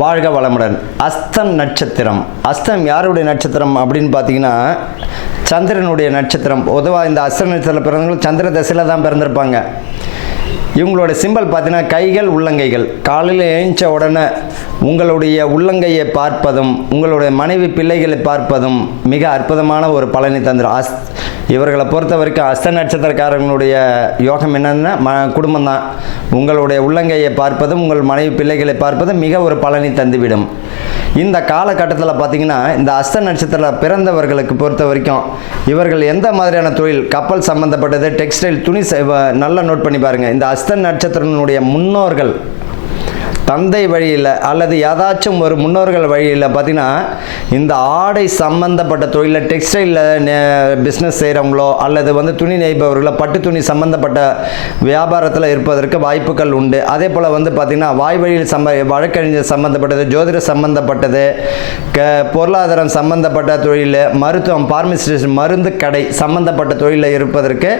வாழ்க வளமுடன். அஸ்தம் நட்சத்திரம். அஸ்தம் யாருடைய நட்சத்திரம் அப்படின்னு பார்த்தீங்கன்னா சந்திரனுடைய நட்சத்திரம். பொதுவாக இந்த அஸ்தம் நட்சத்திரத்தில் பிறந்தவங்க சந்திர தசையில் தான் பிறந்திருப்பாங்க. இவங்களோட சிம்பல் பார்த்தீங்கன்னா கைகள், உள்ளங்கைகள். காலையில் எழுந்த உடனே உங்களுடைய உள்ளங்கையை பார்ப்பதும் உங்களுடைய மனைவி பிள்ளைகளை பார்ப்பதும் மிக அற்புதமான ஒரு பலனை தந்துடும். இவர்களை பொறுத்த வரைக்கும் அஸ்த நட்சத்திரக்காரர்களுடைய யோகம் என்னன்னா குடும்பம் தான். உங்களுடைய உள்ளங்கையை பார்ப்பதும் உங்கள் மனைவி பிள்ளைகளை பார்ப்பதும் மிக ஒரு பலனை தந்துவிடும். இந்த காலகட்டத்தில் பார்த்திங்கன்னா இந்த அஸ்த நட்சத்திரத்தில் பிறந்தவர்களுக்கு பொறுத்த வரைக்கும் இவர்கள் எந்த மாதிரியான தொழில், கப்பல் சம்மந்தப்பட்டது, டெக்ஸ்டைல், துணி, நல்லா நோட் பண்ணி பாருங்கள். இந்த அஸ்த நட்சத்திரனுடைய முன்னோர்கள் தந்தை வழியில் அல்லது ஏதாச்சும் ஒரு முன்னோர்கள் வழியில் பார்த்திங்கன்னா இந்த ஆடை சம்மந்தப்பட்ட தொழிலில், டெக்ஸ்டைலில் பிஸ்னஸ் செய்கிறவங்களோ அல்லது துணி நெய்பவர்களோ, பட்டு துணி சம்மந்தப்பட்ட வியாபாரத்தில் இருப்பதற்கு வாய்ப்புகள் உண்டு. அதே போல் பார்த்திங்கன்னா வாய் வழியில் வழக்கறிஞர் சம்மந்தப்பட்டது, ஜோதிட சம்மந்தப்பட்டது, பொருளாதாரம் சம்மந்தப்பட்ட தொழில், மருத்துவம், பார்மசிஸ்ட், மருந்து கடை சம்மந்தப்பட்ட தொழிலில் இருப்பதற்கு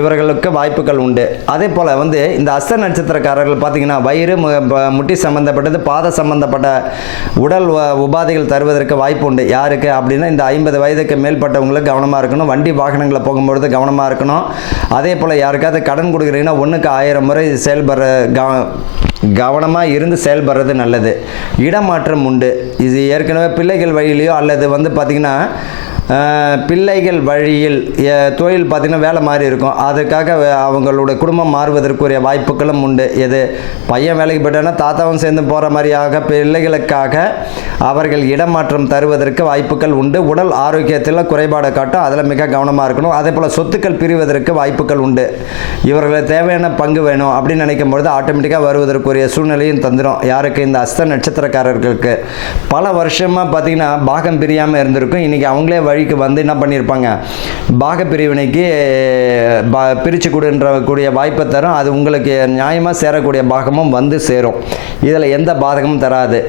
இவர்களுக்கு வாய்ப்புகள் உண்டு. அதே போல் இந்த அஸ்த நட்சத்திரக்காரர்கள் பார்த்திங்கன்னா வயிறு, முட்டி சம்பந்தப்பட்டது, பாத சம்பந்தப்பட்ட உடல் உபாதைகள் தருவதற்கு வாய்ப்பு உண்டு. யாருக்கு அப்படின்னா இந்த 50 வயதுக்கு மேற்பட்டவங்களுக்கு கவனமாக இருக்கணும். வண்டி வாகனங்களை போகும்பொழுது கவனமாக இருக்கணும். அதே போல் யாருக்காவது கடன் கொடுக்குறீங்கன்னா 1க்கு 1000 முறை கவனமாக இருந்து செயல்படுறது நல்லது. இடமாற்றம் உண்டு. இது ஏற்கனவே பிள்ளைகள் வழியிலையோ அல்லது பார்த்திங்கன்னா பிள்ளைகள் வழியில் தொழில் பார்த்திங்கன்னா வேலை மாதிரி இருக்கும். அதுக்காக அவங்களோட குடும்பம் மாறுவதற்குரிய வாய்ப்புகளும் உண்டு. எது பையன் வேலைக்கு போயிட்டாங்கன்னா தாத்தாவும் சேர்ந்து போகிற மாதிரியாக பிள்ளைகளுக்காக அவர்கள் இடமாற்றம் தருவதற்கு வாய்ப்புகள் உண்டு. உடல் ஆரோக்கியத்தில் குறைபாடு காட்டும். அதில் மிக கவனமாக இருக்கணும். அதே போல் சொத்துக்கள் பிரிவதற்கு வாய்ப்புகள் உண்டு. இவர்களுக்கு தேவையான பங்கு வேணும் அப்படின்னு நினைக்கும் பொழுது ஆட்டோமேட்டிக்காக வருவதற்குரிய சூழ்நிலையும் தந்துடும். யாருக்கு? இந்த அஸ்த நட்சத்திரக்காரர்களுக்கு. பல வருஷமாக பார்த்திங்கன்னா பாகம் பிரியாமல் இருந்திருக்கும். இன்றைக்கி அவங்களே வழிக்கு என்ன பண்ணியிருப்பாங்க, பாக பிரிவினைக்கு பிரித்து கொடுன்றக்கூடிய வாய்ப்பை தரும். அது உங்களுக்கு நியாயமாக சேரக்கூடிய பாகமும் சேரும். இதில் எந்த பாதகமும் தராது.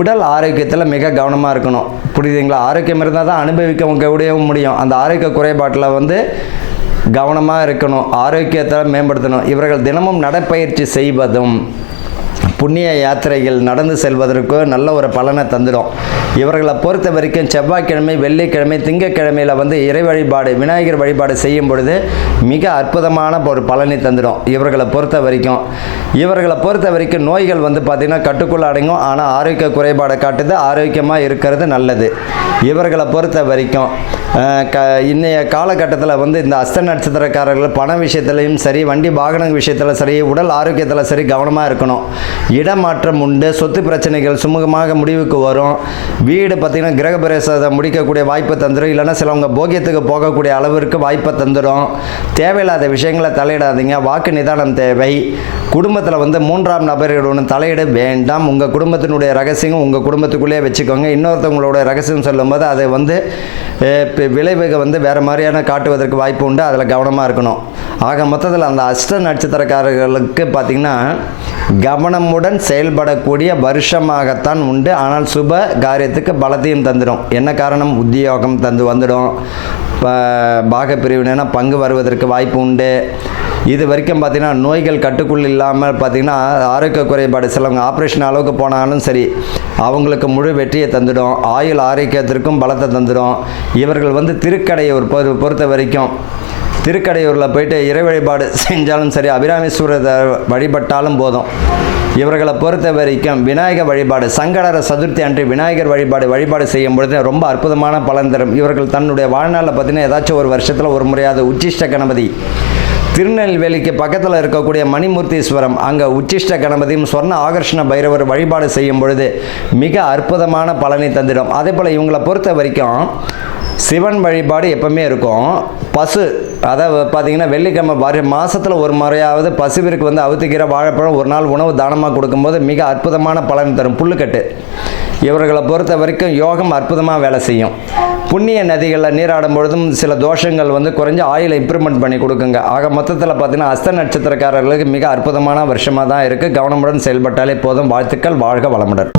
உடல் ஆரோக்கியத்தில் மிக கவனமாக இருக்கணும். புரியுதுங்களா? ஆரோக்கியம் இருந்தால் தான் அனுபவிக்க முடியும். அந்த ஆரோக்கிய குறைபாட்டில் கவனமாக இருக்கணும். ஆரோக்கியத்தை மேம்படுத்தணும். இவர்கள் தினமும் நடைப்பயிற்சி செய்வதும் புண்ணிய யாத்திரைகள் நடந்து செல்வதற்கு நல்ல ஒரு பலனை தந்துடும். இவர்களை பொறுத்த வரைக்கும் செவ்வாய்க்கிழமை, வெள்ளிக்கிழமை, திங்கக்கிழமையில் இறை வழிபாடு, விநாயகர் வழிபாடு செய்யும் பொழுது மிக அற்புதமான ஒரு பலனை தந்துடும். இவர்களை பொறுத்த வரைக்கும் நோய்கள் பார்த்திங்கன்னா கட்டுக்குள்ள அடங்கும். ஆனால் ஆரோக்கிய குறைபாடை காட்டுது. ஆரோக்கியமாக இருக்கிறது நல்லது. இவர்களை பொறுத்த வரைக்கும் இன்றைய காலகட்டத்தில் இந்த அஸ்த நட்சத்திரக்காரர்கள் பண விஷயத்துலையும் சரி, வண்டி வாகன விஷயத்தில் சரி, உடல் ஆரோக்கியத்தில் சரி கவனமாக இருக்கணும். இடமாற்றம் உண்டு. சொத்து பிரச்சனைகள் சுமூகமாக முடிவுக்கு வரும். வீடு பார்த்திங்கன்னா கிரக பிரவேசத்தை முடிக்கக்கூடிய வாய்ப்பை தந்துடும். இல்லைன்னா சிலவங்க போகியத்துக்கு போகக்கூடிய அளவிற்கு வாய்ப்பை தந்துடும். தேவையில்லாத விஷயங்களை தலையிடாதீங்க. வாக்கு நிதானம் தேவை. குடும்பத்தில் 3ஆம் நபர்களுடன் தலையிட வேண்டாம். உங்கள் குடும்பத்தினுடைய ரகசியம் உங்கள் குடும்பத்துக்குள்ளேயே வச்சுக்கோங்க. இன்னொருத்தவங்களோட ரகசியம் சொல்லும்போது அதை விளைவுக வேறு மாதிரியான காட்டுவதற்கு வாய்ப்பு உண்டு. அதில் கவனமாக இருக்கணும். ஆக மொத்தத்தில் அந்த அஷ்ட நட்சத்திரக்காரர்களுக்கு பார்த்திங்கன்னா கவனமுடன் செயல்படக்கூடிய வருஷமாகத்தான் உண்டு. ஆனால் சுப காரியத்துக்கு பலத்தையும் தந்துடும். என்ன காரணம்? உத்தியோகம் வந்துடும். பாக பிரிவினா பங்கு வருவதற்கு வாய்ப்பு உண்டு. இது வரைக்கும் பார்த்திங்கன்னா நோய்கள் கட்டுக்குள் இல்லாமல் பார்த்திங்கன்னா ஆரோக்கிய குறைபாடு, சிலவங்க ஆப்ரேஷன் அளவுக்கு போனாலும் சரி அவங்களுக்கு முழு வெற்றியை தந்துடும். ஆயுள் ஆரோக்கியத்திற்கும் பலத்தை தந்துடும். இவர்கள் திருக்கடையூர் பொறுத்த வரைக்கும் திருக்கடையூரில் போயிட்டு இறை வழிபாடு செஞ்சாலும் சரி, அபிராமேஸ்வரரை வழிபட்டாலும் போதும். இவர்களை பொறுத்த வரைக்கும் விநாயகர் வழிபாடு, சங்கடர சதுர்த்தி அன்று விநாயகர் வழிபாடு செய்யும் பொழுது ரொம்ப அற்புதமான பலன் தரும். இவர்கள் தன்னுடைய வாழ்நாளில் பார்த்திங்கன்னா ஏதாச்சும் ஒரு வருஷத்தில் ஒரு முறையாவது உச்சிஷ்ட கணபதி, திருநெல்வேலிக்கு பக்கத்தில் இருக்கக்கூடிய மணிமூர்த்தீஸ்வரம், அங்கே உச்சிஷ்ட கணபதியும் சொர்ண ஆகர்ஷண பைரவர் வழிபாடு செய்யும் பொழுது மிக அற்புதமான பலனை தந்திடும். அதே போல் இவங்களை பொறுத்த வரைக்கும் சிவன் வழிபாடு எப்பவுமே இருக்கும். பசு, அதாவது பார்த்திங்கன்னா வெள்ளிக்கிழமை மாதத்தில் ஒரு முறையாவது பசுவிற்கு அவுத்திக்கிற வாழைப்பழம் ஒரு நாள் உணவு தானமாக கொடுக்கும்போது மிக அற்புதமான பலன் தரும். புல்லுக்கட்டு. இவர்களை பொறுத்த வரைக்கும் யோகம் அற்புதமாக வேலை செய்யும். புண்ணிய நதிகளில் நீராடும் பொழுதும் சில தோஷங்கள் குறைஞ்ச ஆயிலை இம்ப்ரூவ்மெண்ட் பண்ணி கொடுக்குங்க. ஆக மொத்தத்தில் பார்த்திங்கன்னா அஸ்த நட்சத்திரக்காரர்களுக்கு மிக அற்புதமான வருஷமாக தான் இருக்குது. கவனமுடன் செயல்பட்டாலே போதும். வாழ்த்துக்கள். வாழ்க வளமுடன்.